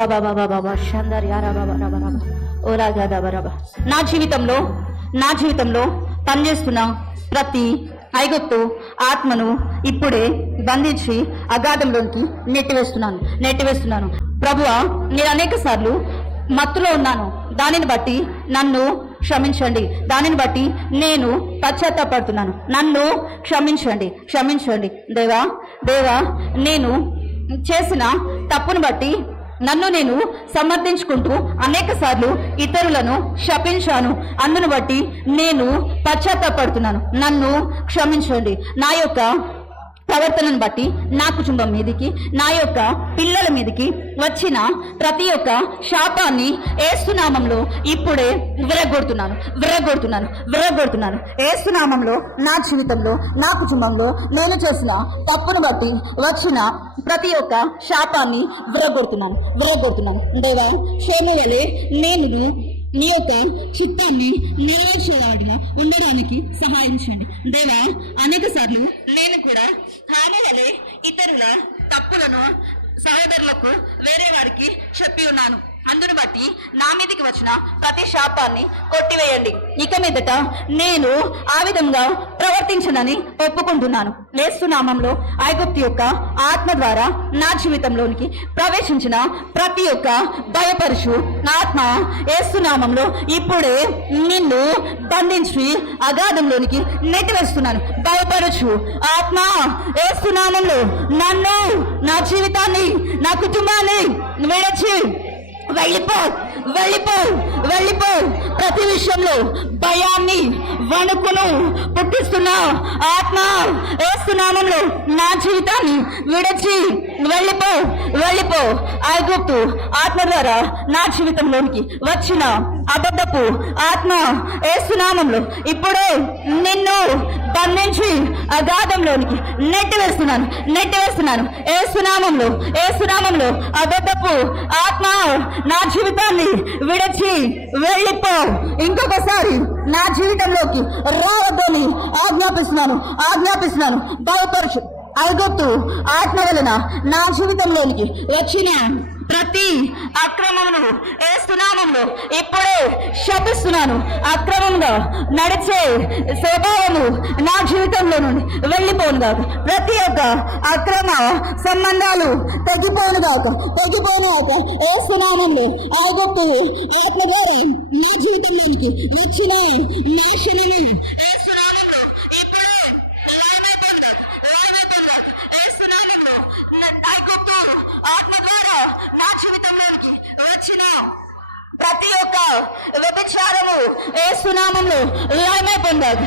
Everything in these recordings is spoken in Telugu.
నా జీవితంలో పనిచేస్తున్న ప్రతి ఐగుప్తు ఆత్మను ఇప్పుడే బంధించి అగాధంలోకి నెట్టివేస్తున్నాను. ప్రభువా, నేను అనేక సార్లు మత్తులో ఉన్నాను. దానిని బట్టి నన్ను క్షమించండి. దానిని బట్టి నేను పశ్చాత్తాపడుతున్నాను. నన్ను క్షమించండి. దేవా, నేను చేసిన తప్పును బట్టి నన్ను నేను సమర్థించుకుంటూ అనేక సార్లు ఇతరులను శపించాను. అందును బట్టి నేను పశ్చాత్తాపడుతున్నాను. నన్ను క్షమించండి. నా యొక్క ప్రవర్తనను బట్టి నా కుటుంబం మీదికి, నా యొక్క పిల్లల మీదికి వచ్చిన ప్రతి ఒక్క శాపాన్ని యేసు నామములో ఇప్పుడే విరగొడుతున్నాను. యేసు నామములో నా జీవితంలో, నా కుటుంబంలో నేను చేసిన తప్పును బట్టి వచ్చిన ప్రతి ఒక్క శాపాన్ని విరగొడుతున్నాను. దేవా, క్షేమ వలె నేను నీ యొక్క చిత్తాన్ని నెరవేర్చేవాడిగా ఉండడానికి సహాయం చేయండి. దేవా, అనేక సార్లు నేను కూడా ఆమె వలె ఇతరుల తప్పులను సహోదరులకు వేరే వారికి చెప్పి ఉన్నాను. అందును బట్టి నా మీదకి వచ్చిన ప్రతి శాపాన్ని కొట్టివేయండి. ఇక మీదట నేను ఆ విధంగా ప్రవర్తించనని ఒప్పుకుంటున్నాను. యేసు నామములో ఐగుప్తు యొక్క ఆత్మ ద్వారా నా జీవితంలోనికి ప్రవేశించిన ప్రతి ఒక్క భయపరుచు ఆత్మ యేసు నామములో ఇప్పుడే నిన్ను బంధించి అగాధంలోనికి నెట్టివేస్తున్నాను. భయపరచు ఆత్మ యేసు నామములో నన్ను, నా జీవితాన్ని, నా కుటుంబాన్ని విడిచి వెళ్ళిపో. ప్రతి విషయంలో భయాన్ని, వణుకును పుట్టిస్తున్న ఆత్మ యేసు నామములో నా జీవితాన్ని విడిచి వెళ్ళిపో. ఐగుప్తు ఆత్మ ద్వారా నా జీవితంలోనికి వచ్చిన అబద్ధపు ఆత్మ యేసు నామములో ఇప్పుడే నిన్ను బంధించి అగాధంలోనికి నెట్టివేస్తున్నాను. యేసు నామములో అబద్ధపు ఆత్మ నా జీవితాన్ని విడిచి వెళ్ళిపో. ఇంకొకసారి నా జీవితంలోకి రావద్దని ఆజ్ఞాపిస్తున్నాను. భయపరచు ఐగుప్తు ఆత్మ వలన నా జీవితంలోనికి వచ్చిన ప్రతి అక్రమమును యేసు నామములో ఇప్పుడే శపిస్తున్నాను. అక్రమంగా నడిచే స్వభావము నా జీవితంలో నుండి వెళ్ళిపోను గాక. ప్రతి ఒక్క అక్రమ సంబంధాలు తెగిపోను గాక. యేసు నామములో ఐగుప్తు ఆత్మ ద్వారా నా జీవితంలోనికి వచ్చిన నాశనము యేసు నామములో ఇప్పుడే లయమైపోను గాక. యేసు నామములో ఐగుప్తు ఆత్మ ద్వారా నా జీవితంలోనికి వచ్చిన ప్రతి ఒక్క వ్యభిచారము యేసు నామములో లయమైపోను గాక.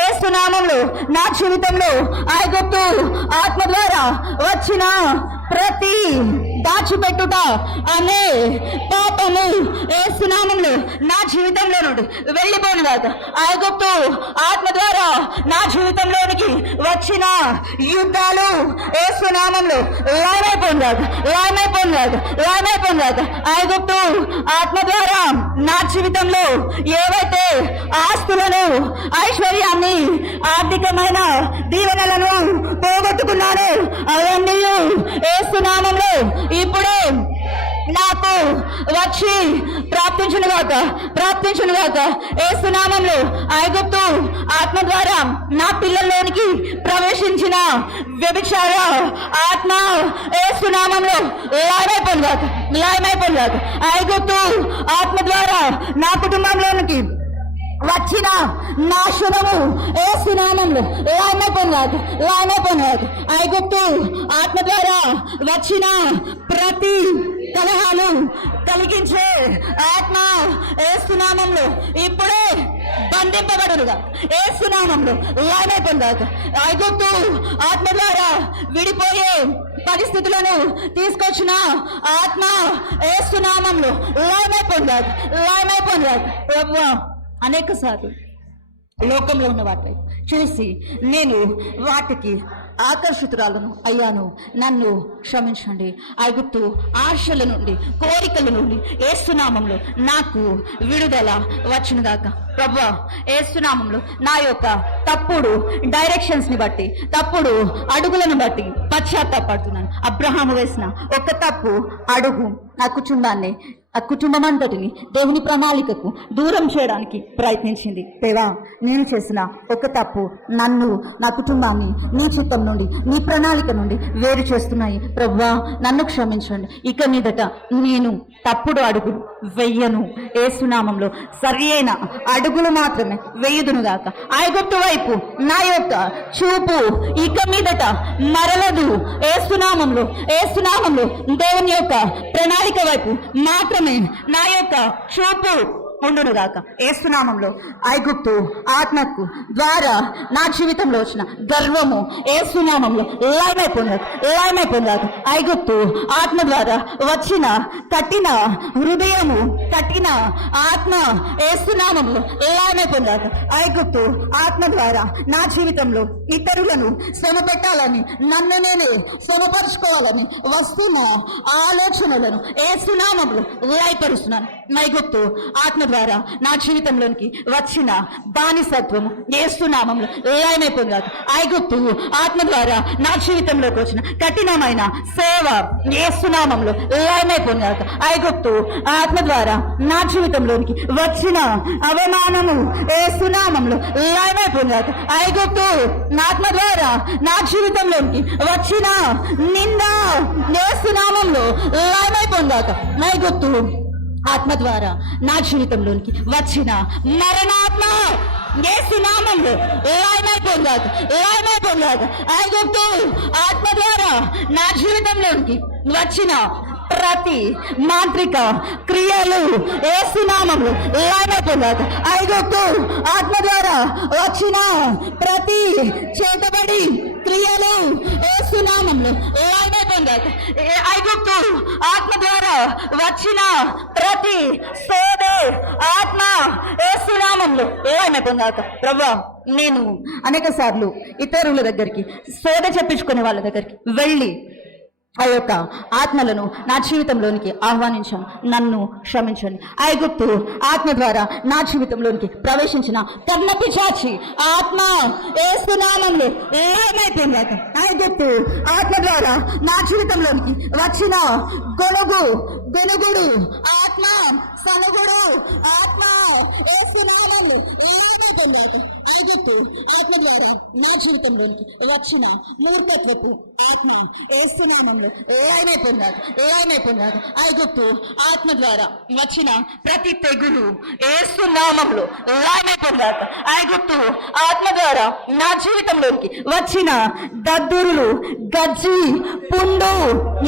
యేసు నామములో నా జీవితంలో ఐగుప్తు ఆత్మ ద్వారా వచ్చిన ప్రతి దాచిపెట్టుట అనే పాపము యేసు నామములో నా జీవితంలో నుండి వెళ్ళిపోను గాక. ఐగుప్తు ఆత్మ ద్వారా నా జీవితంలోనికి వచ్చిన యుద్ధాలు యేసు నామములో లయమైపోను గాక. ఐగుప్తు ఆత్మ ద్వారా నా జీవితంలో ఏవైతే ఆస్తులను, ఐశ్వర్యాన్ని, ఆర్థికమైన దీవెనలను పోగొట్టుకున్నాను అవన్నీ యేసు నామములో ఇప్పుడే నాకు వచ్చి ప్రాప్తించును గాక. యేసు నామములో ఐగుప్తు ఆత్మ ద్వారా నా పిల్లల్లోనికి ప్రవేశించిన వ్యభిచార ఆత్మ యేసు నామములో లయమైపోను గాక. ఐగుప్తు ఆత్మ ద్వారా నా కుటుంబంలోనికి వచ్చిన నాశనము యేసు నామములో లయమైపోను గాక. ఐగుప్తు ఆత్మ ద్వారా వచ్చిన ప్రతి కలహాలు కలిగించే ఆత్మ యేసు నామములో ఇప్పుడే బంధింపబడునుగా. యేసు నామములో లయమైపోను గాక. ఐగుప్తు ఆత్మ ద్వారా విడిపోయే పరిస్థితులను తీసుకొచ్చిన ఆత్మ యేసు నామములో లయమైపోను గాక. ప్రభువా, అనేక సార్లు లోకంలో ఉన్న వాటిని చూసి నేను వాటికి ఆకర్షితురాలను అయ్యాను, నన్ను క్షమించండి. ఐగుప్తు ఆశల నుండి, కోరికల నుండి యేసునామంలో నాకు విడుదల వచ్చునుగాక. ప్రభువా, యేసునామంలో నా యొక్క తప్పుడు డైరెక్షన్స్ ని బట్టి, తప్పుడు అడుగులను బట్టి పశ్చాత్తాపడుతున్నాను. అబ్రహాము వేసిన ఒక తప్పు అడుగు నా కుటుంబాన్ని, ఆ కుటుంబం అంతటిని దేవుని ప్రణాళికకు దూరం చేయడానికి ప్రయత్నించింది. దేవా, నేను చేసిన ఒక తప్పు నన్ను, నా కుటుంబాన్ని నీ చిత్తం నుండి, నీ ప్రణాళిక నుండి వేరు చేస్తున్నాయి. ప్రభువా, నన్ను క్షమించండి. ఇక మీదట నేను తప్పుడు అడుగులు వెయ్యను. యేసునామంలో సరి అయిన అడుగులు మాత్రమే వెయ్యుదునుగాక. ఐగుప్తు వైపు నా యొక్క చూపు ఇక మీదట మరలదు. యేసునామంలో దేవుని యొక్క ప్రణాళిక వైపు మాత్రమే నా యొక్క చూపు ఉండునుగాక. యేసునామంలో ఐగుప్తు ఆత్మకు ద్వారా నా జీవితంలో వచ్చిన గర్వము యేసునామంలో లయమైపోయిందాక. ఐగుప్తు ఆత్మ ద్వారా వచ్చిన కఠిన హృదయము, కఠిన ఆత్మ యేసునామంలో లయమైపోయిందాక. ఐగుప్తు ఆత్మ ద్వారా నా జీవితంలో ఇతరులను శ్రమ పెట్టాలని, నన్ను నేనే శ్రమపరుచుకోవాలని వస్తున్న ఆలోచనలను యేసునామంలో లయపరుస్తున్నాను. ఐగుప్తు ఆత్మ ద్వారా నా జీవితంలోనికి వచ్చిన బానిసత్వము యేసునామంలో లయమైపోయింది. ఐగుప్తు ఆత్మ ద్వారా నా జీవితంలోకి వచ్చిన కఠినమైన సేవ యేసునామంలో లయమైపోయింది. ఐగుప్తు ఆత్మ ద్వారా నా జీవితంలోనికి వచ్చిన అవమానము యేసునామంలో లయమైపోయింది. ఐగుప్తు ఆత్మ ద్వారా నా జీవితంలోనికి వచ్చిన నింద యేసునామంలో లయమైపోయింది. ఐగుప్తు ఆత్మ ద్వారా నా జీవితంలోనికి వచ్చిన మరణాత్మ యేసునామంలో లయమైపోయింది. ఐగుప్తు ఆత్మ ద్వారా నా జీవితంలోనికి వచ్చిన ప్రతి మాంత్రిక క్రియలు యేసునామంలో లయమైపోయింది. ఐగుప్తు ఆత్మ ద్వారా వచ్చిన ప్రతి చేతబడి క్రియలు యేసునామంలో లయమైపోయింది. ఐగుప్తు ఆత్మ ద్వారా వచ్చిన ప్రతి శోధ ఆత్మ యేసునామంలో లయమైపోయింది. ప్రభువా, నేను అనేక సార్లు ఇతరుల దగ్గరికి, శోధ చెప్పించుకునే వాళ్ళ దగ్గరికి వెళ్ళి ఆ యొక్క ఆత్మలను నా జీవితంలోనికి ఆహ్వానించాను. నన్ను క్షమించండి. ఐగుప్తు ఆత్మ ద్వారా నా జీవితంలోనికి ప్రవేశించిన కర్ణపిశాచి ఆత్మ యేసునామంలో ఏమైపోయింది. ఐగుప్తు ఆత్మ ద్వారా నా జీవితంలోనికి వచ్చిన గొనుగుడు ఆత్మ, సనుగుడు ఆత్మ యేసునామంలో ఏమైపోయింది. ఐగుప్తు ఆత్మ ద్వారా నా జీవితంలోనికి వచ్చిన మూర్ఖత్వపు ఆత్మ యేసునామంలో లయమైపోయినాడు. ఐగుప్తు ఆత్మ ద్వారా వచ్చిన ప్రతి తెగులు యేసునామంలో లయమైపోయినాడు. ఐగుప్తు ఆత్మ ద్వారా నా జీవితంలోకి వచ్చిన దద్దురులు, గజ్జి, పుండు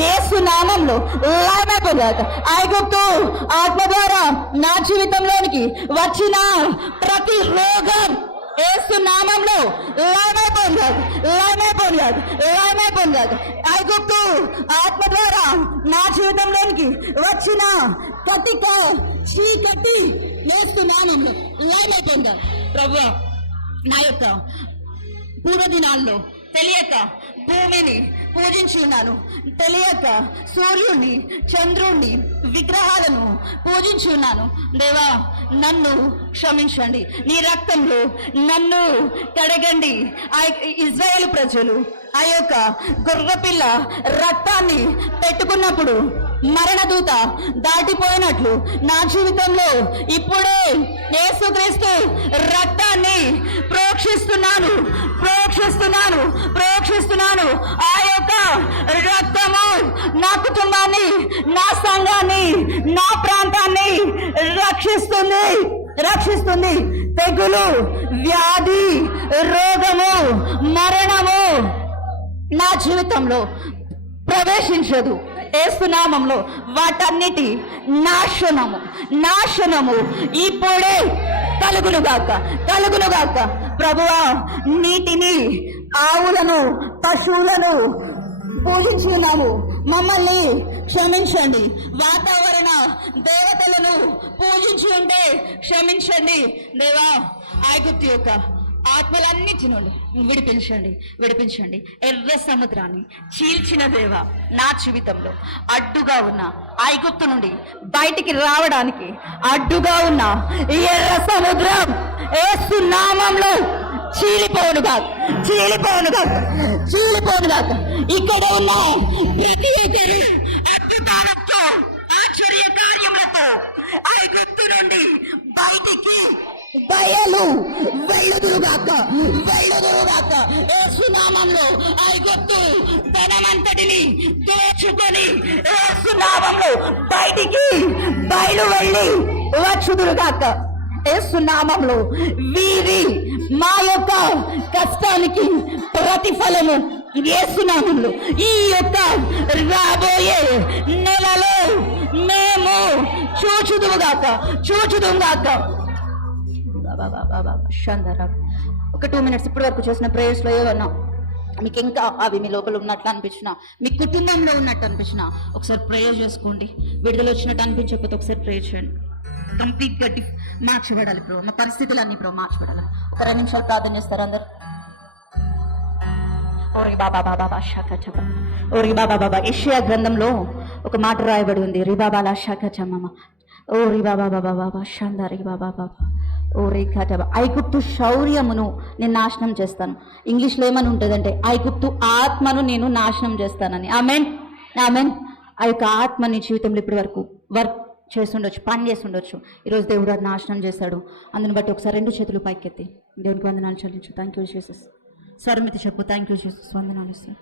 యేసునామంలో లయమైపోయినాడు. ఐగుప్తు ఆత్మ ద్వారా నా జీవితంలోనికి వచ్చిన ప్రతి రోగం యేసునామంలో లయమైపోయినాడు. ఐగుప్తు ఆత్మ ద్వారా నా జీవితంలోనికి వచ్చిన కటిక చీకటి యేసునామంలో లయమైపోయింది. ప్రభువా, నా యొక్క పూర్వదినాల్లో తెలియక భూమిని పూజించి ఉన్నాను, తెలియక సూర్యుడిని, చంద్రుణ్ణి, విగ్రహాలను పూజించి ఉన్నాను. దేవా, నన్ను క్షమించండి. నీ రక్తంలో నన్ను కడగండి. ఇజ్రాయేలు ప్రజలు ఆ యొక్క గొర్రెపిల్ల రక్తాన్ని పెట్టుకున్నప్పుడు మరణదూత దాటిపోయినట్లు నా జీవితంలో ఇప్పుడే యేసుక్రీస్తు రక్తాన్ని ప్రోక్షిస్తున్నాను. ఆ యొక్క రక్తము నా కుటుంబాన్ని, నా సంఘాన్ని, నా ప్రాంతాన్ని రక్షిస్తుంది. తెగులు, వ్యాధి, రోగము, మరణము నా జీవితంలో ప్రవేశించదు. యేసునామంలో వాటన్నిటి నాశనము ఇప్పుడే కలుగునుగాక. ప్రభువా, నీటిని, ఆవులను, పశువులను పూజించి ఉన్నాము, మమ్మల్ని క్షమించండి. వాతావరణ దేవతలను పూజించి ఉంటే క్షమించండి. దేవా, ఐగుప్తు యొక్క ఆత్మలన్నిటి నుండి విడిపించండి, విడిపించండి. ఎర్ర సముద్రాన్ని చీల్చిన దేవ, నా జీవితంలో అడ్డుగా ఉన్న ఐగుప్తు నుండి బయటికి రావడానికి అడ్డుగా ఉన్న ఈ ఎర్ర సముద్రం యేసు నామములో చీలిపోనుగా, చీలిపోనుగా, చీలిపోనుగా. ఇక్కడ ఉన్న ప్రతి ఒక్కరు అద్భుతాలతో, ఆశ్చర్య కార్యములతో ఐగుప్తు నుండి బయటికి బయలు వెళ్ళుదురుగాక, వెళ్ళుదురుగాక. యేసు నామములో ఐగుప్తు ధనమంతటిని దోచుకొని యేసు నామములో బయటికి బయలు వెళ్ళి వచ్చుదురుగాక. యేసు నామములో వీరి మా యొక్క కష్టానికి ప్రతిఫలము యేసు నామములో ఈ యొక్క రాబోయే నెలలో మేము చూచుదుముగాక, చూచుదుముగాక. ఒక 2 minutes ఇప్పటి వరకు చేసిన ప్రేయర్స్లో ఏమన్నా మీకు ఇంకా అవి మీ లోపల ఉన్నట్లు అనిపించిన, మీ కుటుంబంలో ఉన్నట్టు అనిపించిన ఒకసారి ప్రేయర్ చేసుకోండి. విడుదల వచ్చినట్టు అనిపించకపోతే ఒకసారి ప్రేయర్ చేయండి. కంప్లీట్గా మార్చబడాలి బ్రో, మా పరిస్థితులన్నీ బ్రో మార్చబడాలి. ఒక 2 నిమిషాలు ప్రార్థన చేస్తారు అందరు. ఓరి బాబా బాబా షాఖ, ఓరి బాబా బాబా. యెషయా గ్రంథంలో ఒక మాట రాయబడి ఉంది, రిబాబాలా షాఖ చమ్మ, ఓ రిబాబా బాబా బాబా షందా రిబాబా బాబా, ఓ రేఖాటబ. ఐగుప్తు శౌర్యమును నేను నాశనం చేస్తాను. ఇంగ్లీష్లో ఏమని ఉంటుందంటే ఐగుప్తు ఆత్మను నేను నాశనం చేస్తానని. Amen, amen. ఆ యొక్క ఆత్మ నీ జీవితంలో ఇప్పటి వరకు వర్క్ చేస్తుండొచ్చు, పని చేస్తుండొచ్చు. ఈరోజు దేవుడు అది నాశనం చేశాడు. అందుని బట్టి ఒకసారి 2 చేతులు పైకెత్తి దేవునికి వందనాలు చెల్లించు. Thank you Jesus. స్వరమితి చెప్పు, థ్యాంక్ యూ జీసస్, వందనాలు ఇస్తాను.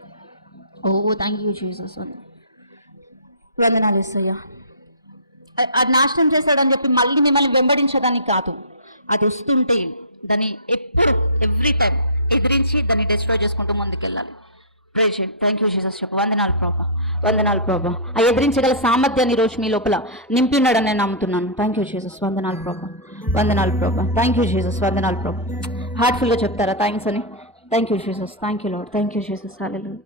ఓ థ్యాంక్ యూ జీసస్, వందనాలు ఇస్తాయ్యా. అది నాశనం చేశాడని చెప్పి మళ్ళీ మిమ్మల్ని వెంబడించడానికి కాదు, అది వస్తుంటే దాన్ని ఎప్పుడు ఎవ్రీ టైం ఎదిరించి దాన్ని డిస్ట్రాయ్ చేసుకుంటూ ముందుకెళ్ళాలి. ప్రే చేయండి. థ్యాంక్ యూ జీసస్ చెప్పు. వందనాలు ప్రభా, వందనాలు ప్రభా. ఆ ఎదిరించగల సామర్థ్యాన్ని ఈరోజు మీ లోపల నింపి ఉన్నాడని నేను నమ్ముతున్నాను. థ్యాంక్ యూ జీసస్, వందనాలు ప్రభా, వందనాలు ప్రభా. థ్యాంక్ యూ జీసస్, వందనాలు ప్రభా. హార్ట్ఫుల్గా చెప్తారా థ్యాంక్స్ అని? Thank you Jesus, thank you lord, thank you Jesus. Hallelujah.